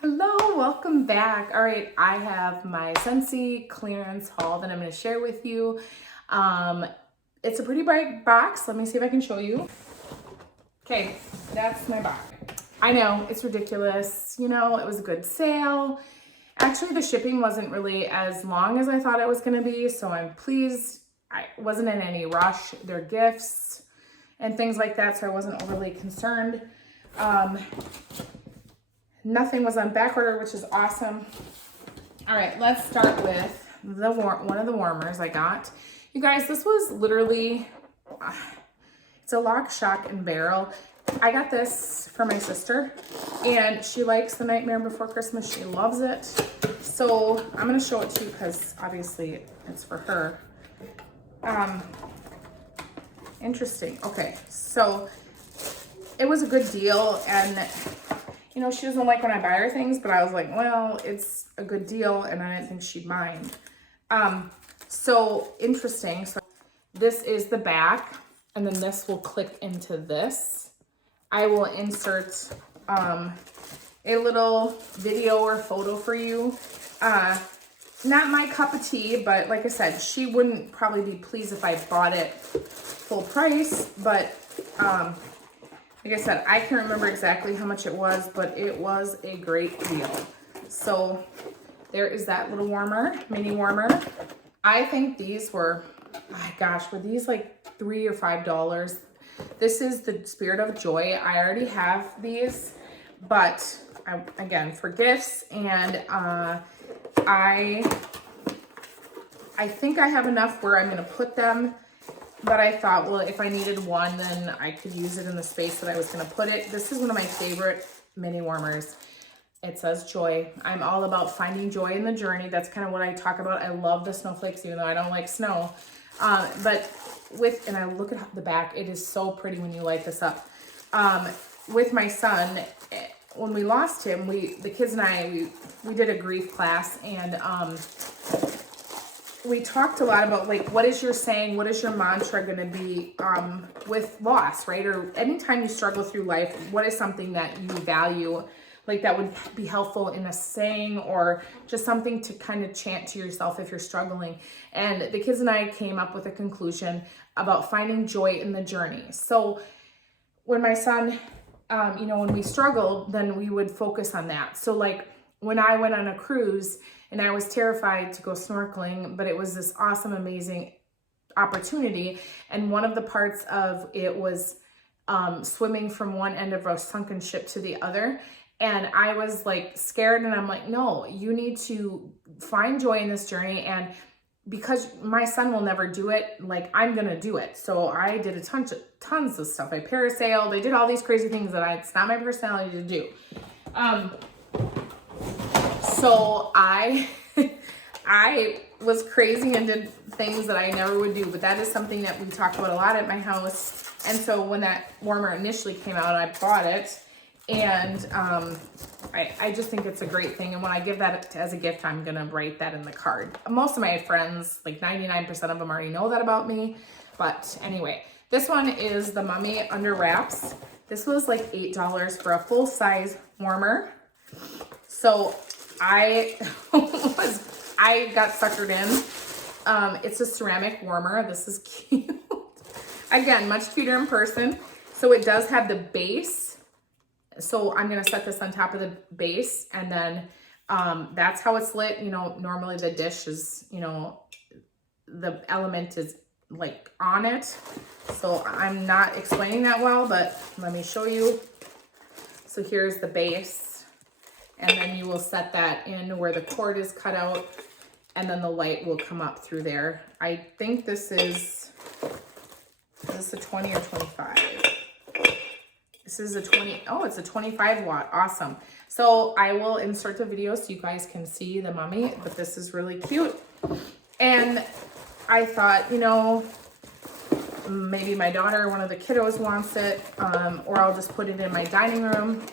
Hello, welcome back. All right, I have my Scentsy clearance haul that I'm going to share with you. It's a pretty bright box. Let me see if I can show you. Okay, that's my box. I know, it's ridiculous. You know, it was a good sale. Actually, the shipping wasn't really as long as I thought it was going to be, so I'm pleased. I wasn't in any rush. They're gifts and things like that, so I wasn't overly concerned. Nothing was on back order, which is awesome. All right, let's start with one of the warmers I got. You guys, this was literally, it's a lock, shock, and barrel. I got this for my sister, and she likes The Nightmare Before Christmas. She loves it. So I'm gonna show it to you because obviously it's for her. Interesting. Okay, so it was a good deal, and you know, she doesn't like when I buy her things, but I was like, well, it's a good deal, and I didn't think she'd mind. So interesting. So this is the back, and then this will click into this. I will insert a little video or photo for you. Not my cup of tea, but like I said, she wouldn't probably be pleased if I bought it full price, but like I said, I can't remember exactly how much it was, but it was a great deal. So there is that little warmer, mini warmer. I think these were, my gosh, were these like $3 or $5? This is the Spirit of Joy. I already have these, but again, for gifts, and I think I have enough where I'm gonna put them. But I thought, well, if I needed one, then I could use it in the space that I was going to put it. This is one of my favorite mini warmers. It says joy. I'm all about finding joy in the journey. That's kind of what I talk about. I love the snowflakes, even though I don't like snow. And I look at the back. It is so pretty when you light this up. With my son, when we lost him, the kids and I, we did a grief class, and we talked a lot about, like, what is your saying, what is your mantra going to be with loss, right? Or anytime you struggle through life, what is something that you value, like that would be helpful in a saying, or just something to kind of chant to yourself if you're struggling. And the kids and I came up with a conclusion about finding joy in the journey. So when my son, you know, when we struggled, then we would focus on that. So like when I went on a cruise, and I was terrified to go snorkeling, but it was this awesome, amazing opportunity. And one of the parts of it was swimming from one end of a sunken ship to the other. And I was like scared, and I'm like, no, you need to find joy in this journey. And because my son will never do it, like, I'm gonna do it. So I did tons of stuff. I parasailed, I did all these crazy things that it's not my personality to do. So I was crazy and did things that I never would do, but that is something that we talk about a lot at my house. And so when that warmer initially came out, I bought it, and I just think it's a great thing. And when I give that as a gift, I'm gonna write that in the card. Most of my friends, like 99% of them, already know that about me. But anyway, this one is the Mummy Under Wraps. This was like $8 for a full-size warmer. So I got suckered in. It's a ceramic warmer. This is cute. Again, much cuter in person. So it does have the base. So I'm going to set this on top of the base, and then that's how it's lit. You know, normally the dish is, you know, the element is like on it. So I'm not explaining that well, but let me show you. So here's the base. And then you will set that in where the cord is cut out, and then the light will come up through there. I think this is this a 20 or 25? This is a 20, oh, it's a 25 watt, awesome. So I will insert the video so you guys can see the mummy, but this is really cute. And I thought, you know, maybe my daughter or one of the kiddos wants it, or I'll just put it in my dining room.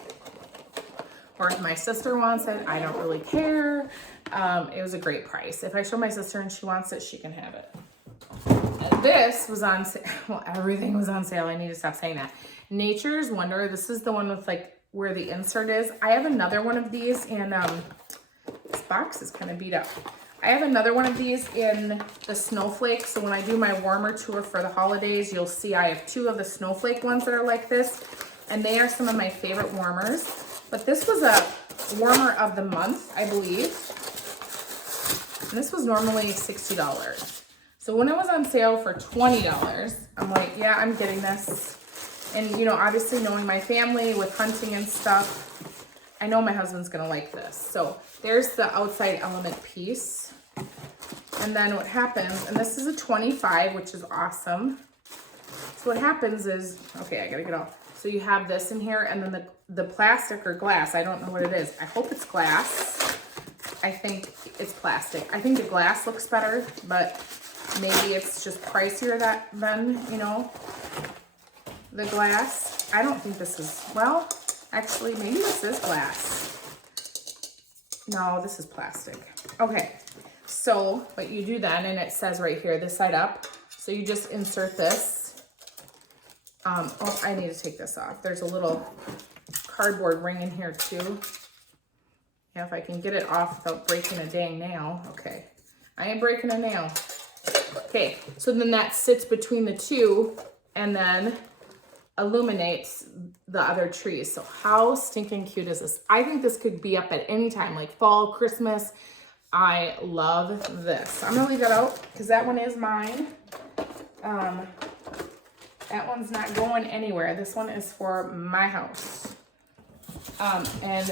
Or if my sister wants it, I don't really care. It was a great price. If I show my sister and she wants it, she can have it. And this was on sale. Well, everything was on sale. I need to stop saying that. Nature's Wonder. This is the one with like where the insert is. I have another one of these in, this box is kind of beat up. I have another one of these in the snowflake. So when I do my warmer tour for the holidays, you'll see I have 2 of the snowflake ones that are like this. And they are some of my favorite warmers. But this was a warmer of the month, I believe. And this was normally $60. So when it was on sale for $20, I'm like, yeah, I'm getting this. And, you know, obviously knowing my family with hunting and stuff, I know my husband's gonna like this. So there's the outside element piece. And then what happens, and this is a 25, which is awesome. So what happens is, okay, I gotta get off. So you have this in here, and then the plastic or glass, I don't know what it is. I hope it's glass. I think it's plastic. I think the glass looks better, but maybe it's just pricier than, you know, the glass. I don't think this is, well, actually, maybe this is glass. No, this is plastic. Okay, so what you do then, and it says right here, this side up. So you just insert this. Oh, I need to take this off. There's a little cardboard ring in here too. Yeah, if I can get it off without breaking a dang nail. Okay, I ain't breaking a nail. Okay, so then that sits between the two and then illuminates the other trees. So how stinking cute is this? I think this could be up at any time, like fall, Christmas. I love this. I'm gonna leave that out because that one is mine. That one's not going anywhere. This one is for my house. And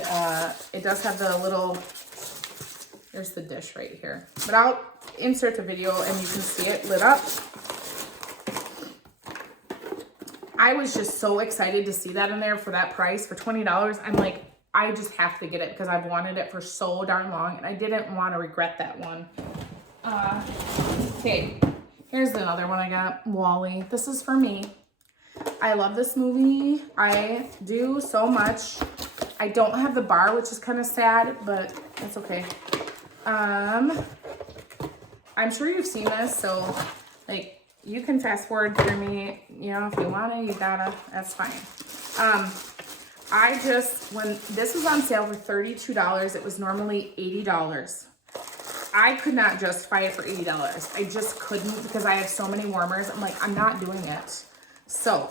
it does have the little, there's the dish right here. But I'll insert the video and you can see it lit up. I was just so excited to see that in there for that price, for $20. I'm like, I just have to get it because I've wanted it for so darn long and I didn't want to regret that one. Okay, here's another one I got, Wally. This is for me. I love this movie. I do so much. I don't have the bar, which is kind of sad, but it's okay. I'm sure you've seen this, so like you can fast forward through me, you know, if you want to, you gotta, that's fine. When this was on sale for $32, it was normally $80. I could not justify it for $80. I just couldn't because I have so many warmers. I'm like, I'm not doing it. So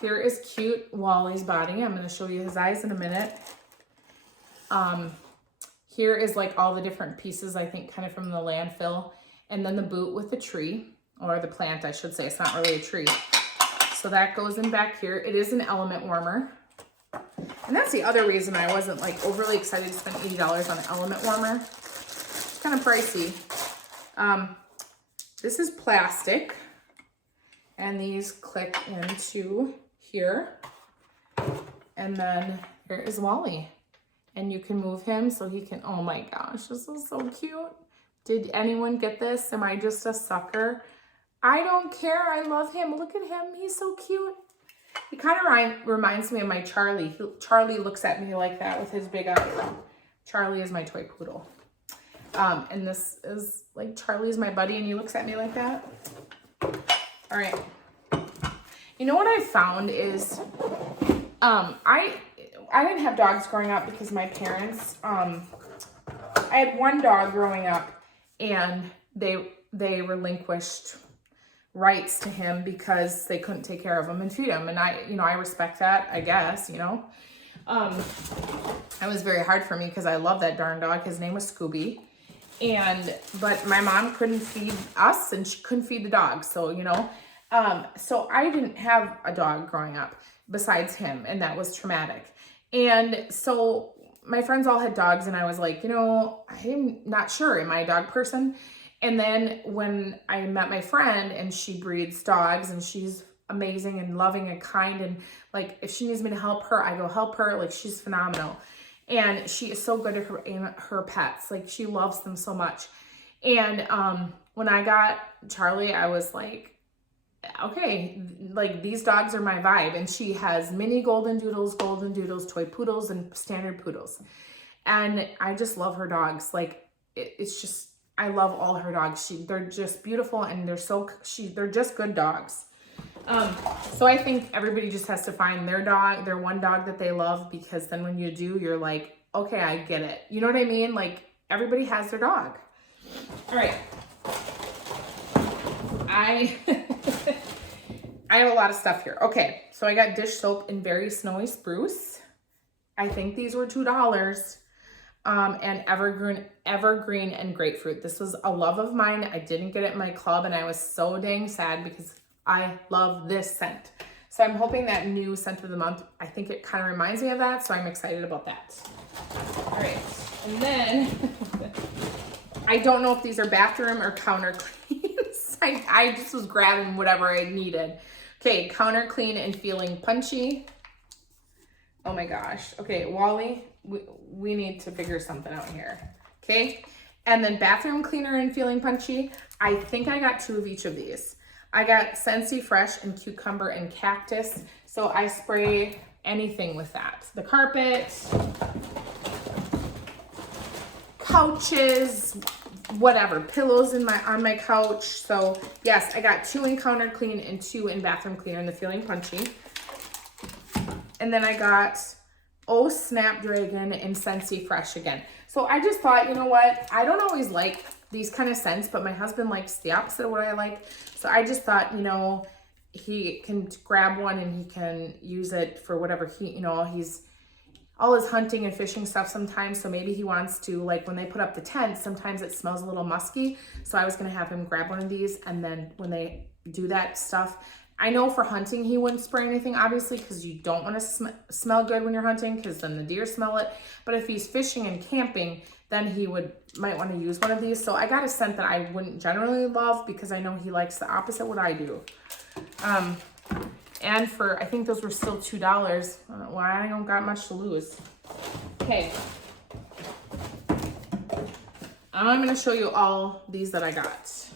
here is cute Wally's body. I'm going to show you his eyes in a minute. Here is like all the different pieces, I think, kind of from the landfill. And then the boot with the tree, or the plant, I should say. It's not really a tree. So that goes in back here. It is an element warmer. And that's the other reason I wasn't like overly excited to spend $80 on an element warmer. It's kind of pricey. This is plastic. And these click into here. And then here is Wally. And you can move him so he can, oh my gosh, this is so cute. Did anyone get this? Am I just a sucker? I don't care. I love him. Look at him. He's so cute. He kind of reminds me of my Charlie. Charlie looks at me like that with his big eyes. Charlie is my toy poodle. And this is like Charlie's my buddy and he looks at me like that. All right. You know what I found is I didn't have dogs growing up because my parents, I had one dog growing up and they relinquished rights to him because they couldn't take care of him and feed him. And I respect that, I guess, you know. It was very hard for me because I love that darn dog. His name was Scooby. But my mom couldn't feed us and she couldn't feed the dog. So, you know, so I didn't have a dog growing up besides him. And that was traumatic. And so my friends all had dogs and I was like, you know, I'm not sure. Am I a dog person? And then when I met my friend and she breeds dogs and she's amazing and loving and kind and like if she needs me to help her, I go help her. Like she's phenomenal. And she is so good at her pets. Like she loves them so much. And when I got Charlie, I was like, okay, like these dogs are my vibe. And she has mini golden doodles, toy poodles, and standard poodles. And I just love her dogs. Like it's just, I love all her dogs. They're just beautiful and they're just good dogs. So I think everybody just has to find their dog, their one dog that they love, because then when you do, you're like, okay, I get it. You know what I mean? Like, everybody has their dog. All right. I have a lot of stuff here. Okay, so I got dish soap in Very Snowy Spruce. I think these were $2. And evergreen and grapefruit. This was a love of mine. I didn't get it in my club, and I was so dang sad because I love this scent. So I'm hoping that new scent of the month, I think it kind of reminds me of that, so I'm excited about that. All right, and then I don't know if these are bathroom or counter cleans. I just was grabbing whatever I needed. Okay, counter clean and feeling punchy. Oh my gosh. Okay, Wally, we need to figure something out here. Okay, and then bathroom cleaner and feeling punchy. I think I got 2 of each of these. I got Scentsy Fresh and cucumber and cactus. So I spray anything with that. The carpet, couches, whatever, pillows on my couch. So yes, I got 2 in counter clean and 2 in bathroom cleaner and the feeling punchy. And then I got Oh Snapdragon and Scentsy Fresh again. So I just thought, you know what? I don't always like these kind of scents, but my husband likes the opposite of what I like. So I just thought, you know, he can grab one and he can use it for whatever he's all his hunting and fishing stuff sometimes. So maybe he wants to, like when they put up the tent, sometimes it smells a little musky. So I was going to have him grab one of these. And then when they do that stuff, I know for hunting, he wouldn't spray anything, obviously, because you don't want to smell good when you're hunting, because then the deer smell it. But if he's fishing and camping, then he might want to use one of these. So I got a scent that I wouldn't generally love, because I know he likes the opposite what I do. And I think those were still $2. Well, I don't got much to lose. Okay. I'm going to show you all these that I got.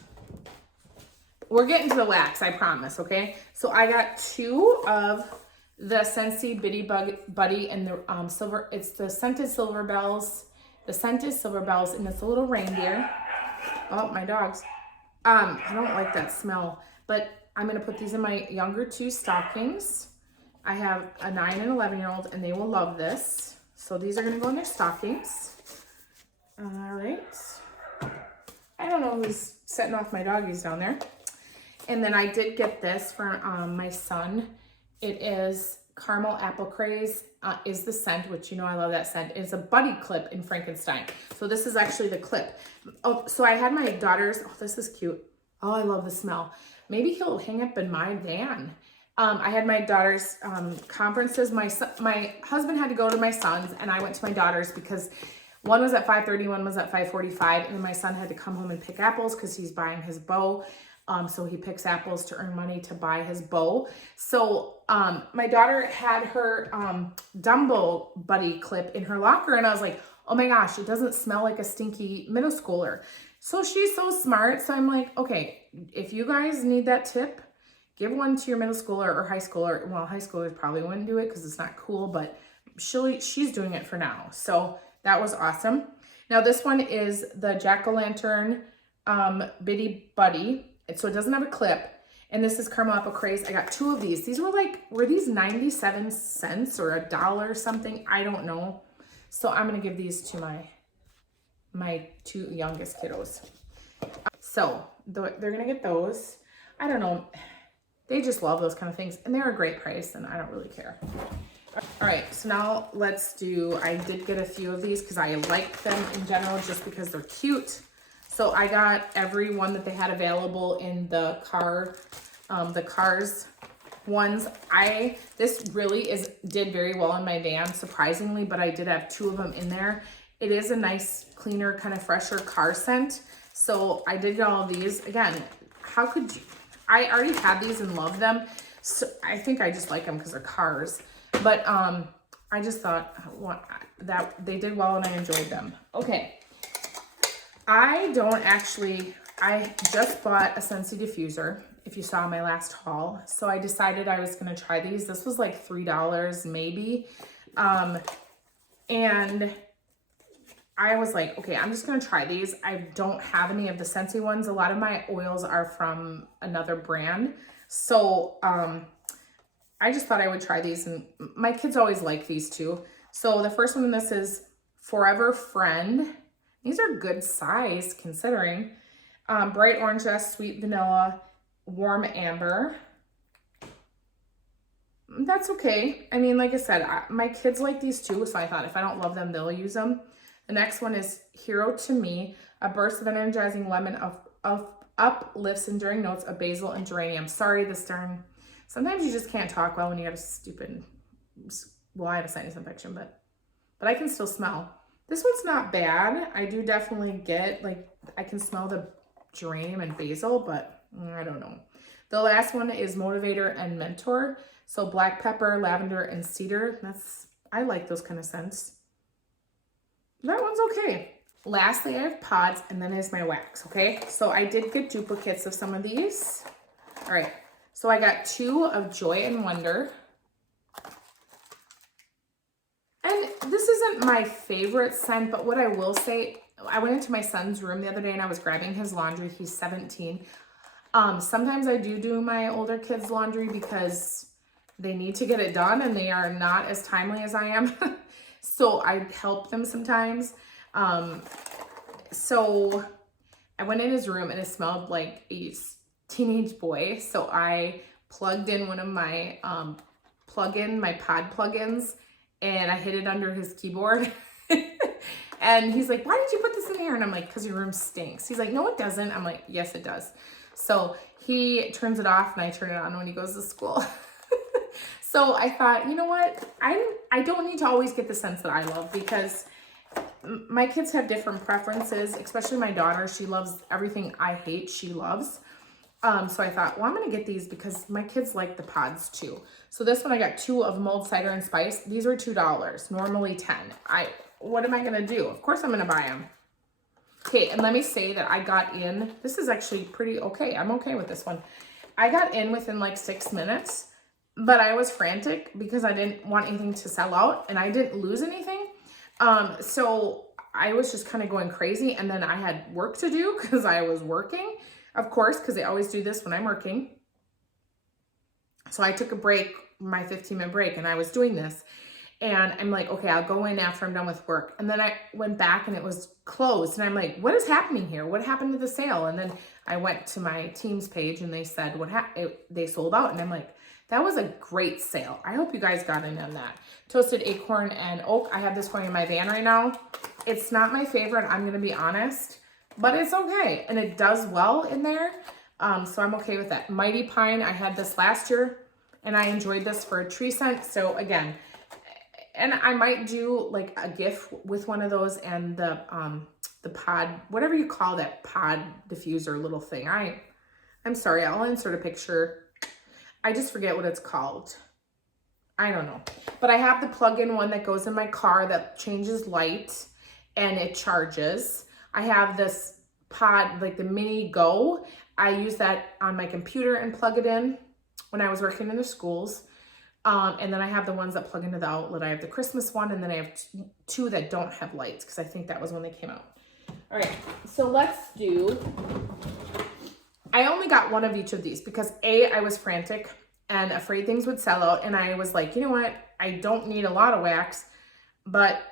We're getting to the wax, I promise, okay? So I got 2 of the Scentsy Bitty Buddy and the silver, it's the scented silver bells. The scent is silver bells, and it's a little reindeer. Oh, my dogs. I don't like that smell, but I'm gonna put these in my younger 2 stockings. I have a 9 and 11-year-old, and they will love this. So these are gonna go in their stockings. All right. I don't know who's setting off my doggies down there. And then I did get this for my son. It is Caramel Apple Craze is the scent, which you know I love that scent. It's a buddy clip in Frankenstein. So this is actually the clip. Oh, so I had my daughter's, oh, this is cute. Oh, I love the smell. Maybe he'll hang up in my van. I had my daughter's conferences. My husband had to go to my son's, and I went to my daughter's because one was at 5:30, one was at 5:45, and then my son had to come home and pick apples because he's buying his bow. So he picks apples to earn money to buy his bow. So my daughter had her Dumbo buddy clip in her locker, and I was like, oh my gosh, it doesn't smell like a stinky middle schooler. So she's so smart. So I'm like, okay, if you guys need that tip, give one to your middle schooler or high schooler. Well, high schoolers probably wouldn't do it because it's not cool, but she's doing it for now. So that was awesome. Now this one is the Jack-o'-lantern Bitty Buddy. So it doesn't have a clip. And this is Caramel Apple Craze. I got 2 of these. These were these 97 cents or $1 something? I don't know. So I'm going to give these to my 2 youngest kiddos. So they're going to get those. I don't know. They just love those kind of things. And they're a great price, and I don't really care. All right, so now I did get a few of these because I like them in general just because they're cute. So I got every one that they had available in the Cars ones. This really did very well in my van, surprisingly, but I did have 2 of them in there. It is a nice, cleaner, kind of fresher car scent. So I did get all of these. Again, how could you? I already had these and loved them. So I think I just like them because they're cars. But I just thought that they did well and I enjoyed them. Okay. I just bought a Scentsy diffuser, if you saw my last haul. So I decided I was going to try these. This was like $3 maybe. And I was like, okay, I'm just going to try these. I don't have any of the Scentsy ones. A lot of my oils are from another brand. So I just thought I would try these, and my kids always like these too. So the first one in this is Forever Friend. These are good size considering. Bright orange zest, sweet vanilla, warm amber. That's okay. I mean, like I said, my kids like these too, so I thought if I don't love them, they'll use them. The next one is Hero to Me, a burst of energizing lemon of uplifts enduring notes of basil and geranium. Sorry, this darn. Sometimes you just can't talk well when you got a stupid, well, I have a sinus infection, but I can still smell. This one's not bad. I do definitely get, like, I can smell the geranium and basil, but I don't know. The last one is Motivator and Mentor. So black pepper, lavender, and cedar. I like those kind of scents. That one's okay. Lastly, I have pods, and then is my wax, okay? So I did get duplicates of some of these. All right, so I got 2 of Joy and Wonder. And this isn't my favorite scent, but what I will say, I went into my son's room the other day and I was grabbing his laundry. He's 17. Sometimes I do my older kids' laundry because they need to get it done and they are not as timely as I am. So I help them sometimes. So I went in his room and it smelled like a teenage boy. So I plugged in one of my my pod plugins, and I hid it under his keyboard. And he's like, why did you put this in here? And I'm like, because your room stinks. He's like, no, it doesn't. I'm like, yes, it does. So he turns it off and I turn it on when he goes to school. So I thought, you know what? I don't need to always get the scents that I love, because my kids have different preferences, especially my daughter. She loves everything I hate, she loves. So I thought, well, I'm going to get these because my kids like the pods too. So this one I got 2 of Mulled Cider and Spice. These were $2, normally $10. What am I going to do? Of course I'm going to buy them. Okay, and let me say that I got in. This is actually pretty okay. I'm okay with this one. I got in within like 6 minutes, but I was frantic because I didn't want anything to sell out and I didn't lose anything. So I was just kind of going crazy, and then I had work to do because I was working, of course, because they always do this when I'm working. So I took a break, my 15-minute break, and I was doing this. And I'm like, okay, I'll go in after I'm done with work. And then I went back and it was closed. And I'm like, what is happening here? What happened to the sale? And then I went to my Teams page and they said, they sold out. And I'm like, that was a great sale. I hope you guys got in on that. Toasted Acorn and Oak. I have this going in my van right now. It's not my favorite, I'm going to be honest, but it's okay. And it does well in there. So I'm okay with that. Mighty Pine, I had this last year and I enjoyed this for a tree scent. So again, and I might do like a gift with one of those and the pod, whatever you call that pod diffuser little thing. I'm sorry, I'll insert a picture. I just forget what it's called. I don't know. But I have the plug-in one that goes in my car that changes light and it charges. I have this pod, like the Mini Go. I use that on my computer and plug it in when I was working in the schools. And then I have the ones that plug into the outlet. I have the Christmas one, and then I have 2 that don't have lights because I think that was when they came out. All right, so let's do, I only got 1 of each of these because I was frantic and afraid things would sell out. And I was like, you know what? I don't need a lot of wax, but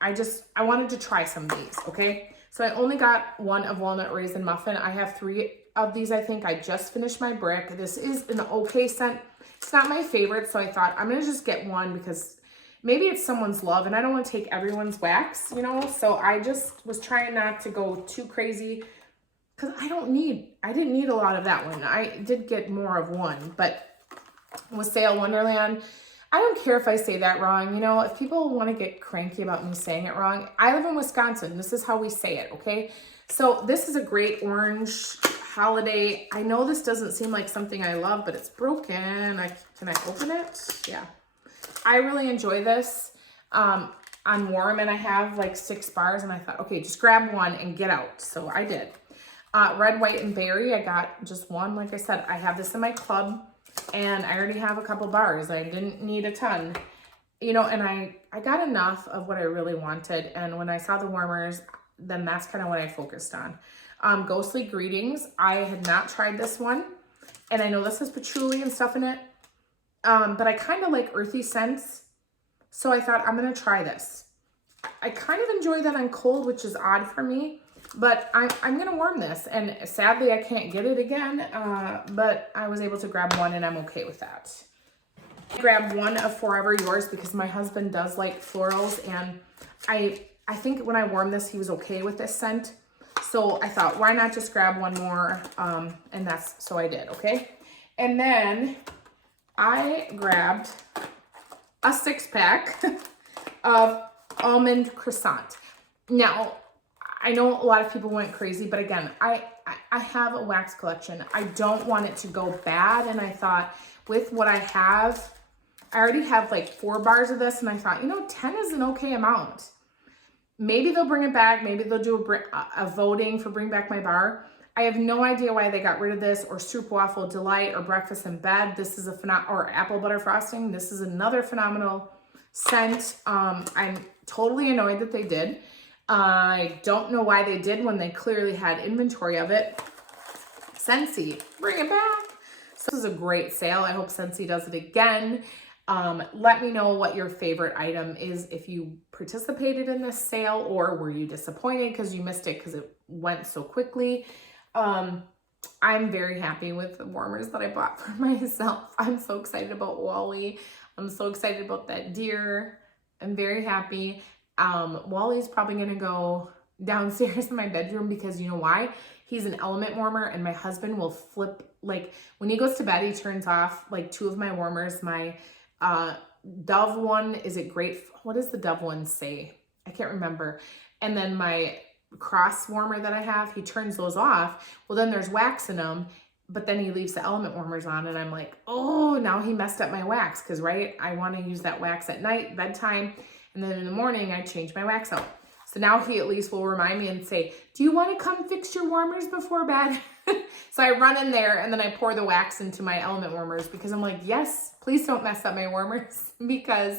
I wanted to try some of these, okay? So I only got 1 of Walnut Raisin Muffin. I have 3 of these, I think. I just finished my brick. This is an okay scent. It's not my favorite, so I thought I'm going to just get 1 because maybe it's someone's love, and I don't want to take everyone's wax, you know? So I just was trying not to go too crazy because I didn't need a lot of that one. I did get more of 1, but with Sale Wonderland, I don't care if I say that wrong. You know, if people want to get cranky about me saying it wrong, I live in Wisconsin. This is how we say it, okay? So this is a great orange holiday. I know this doesn't seem like something I love, but it's broken. Can I open it? Yeah. I really enjoy this. On Warm, and I have like 6 bars, and I thought, okay, just grab 1 and get out. So I did. Red, White, and Berry. I got just 1. Like I said, I have this in my club, and I already have a couple bars. I didn't need a ton, you know, and I got enough of what I really wanted. And when I saw the warmers, then that's kind of what I focused on. Ghostly Greetings. I had not tried this one. And I know this has patchouli and stuff in it, but I kind of like earthy scents. So I thought I'm going to try this. I kind of enjoy that on cold, which is odd for me, but I'm going to warm this. And sadly, I can't get it again, but I was able to grab one and I'm okay with that. I grabbed one of Forever Yours because my husband does like florals, and I think when I warmed this, he was okay with this scent. So I thought, why not just grab one more? And so I did, okay? And then I grabbed a 6-pack of almond croissant. Now, I know a lot of people went crazy, but again, I have a wax collection. I don't want it to go bad, and I thought with what I have, I already have like 4 bars of this, and I thought, 10 is an okay amount. Maybe they'll bring it back. Maybe they'll do a voting for bring back my bar. I have no idea why they got rid of this, or Soup Waffle Delight, or Breakfast in Bed. This is or Apple Butter Frosting. This is another phenomenal scent. I'm totally annoyed that they did. I don't know why they did when they clearly had inventory of it. Scentsy, bring it back. So this is a great sale. I hope Scentsy does it again. Let me know what your favorite item is, if you participated in this sale, or were you disappointed because you missed it because it went so quickly. I'm very happy with the warmers that I bought for myself. I'm so excited about Wally. I'm so excited about that deer. I'm very happy. Wally's probably going to go downstairs in my bedroom because you know why? He's an element warmer, and my husband will flip, like when he goes to bed, he turns off like 2 of my warmers. My Dove one, is it great? What does the Dove one say? I can't remember. And then my cross warmer that I have, he turns those off. Well, then there's wax in them, but then he leaves the element warmers on, and I'm like, oh, now he messed up my wax, because right, I want to use that wax at night, bedtime, and then in the morning I change my wax out. So now he at least will remind me and say, do you want to come fix your warmers before bed? So I run in there and then I pour the wax into my element warmers, because I'm like, yes, please don't mess up my warmers, because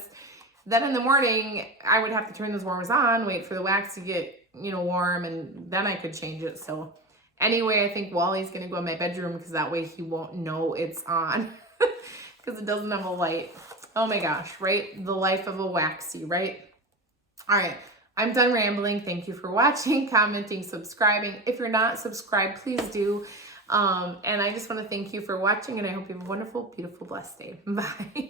then in the morning I would have to turn those warmers on, wait for the wax to get, warm, and then I could change it. So anyway, I think Wally's going to go in my bedroom, because that way he won't know it's on because it doesn't have a light. Oh my gosh, right? The life of a waxy, right? All right. I'm done rambling. Thank you for watching, commenting, subscribing. If you're not subscribed, please do. And I just want to thank you for watching, and I hope you have a wonderful, beautiful, blessed day. Bye.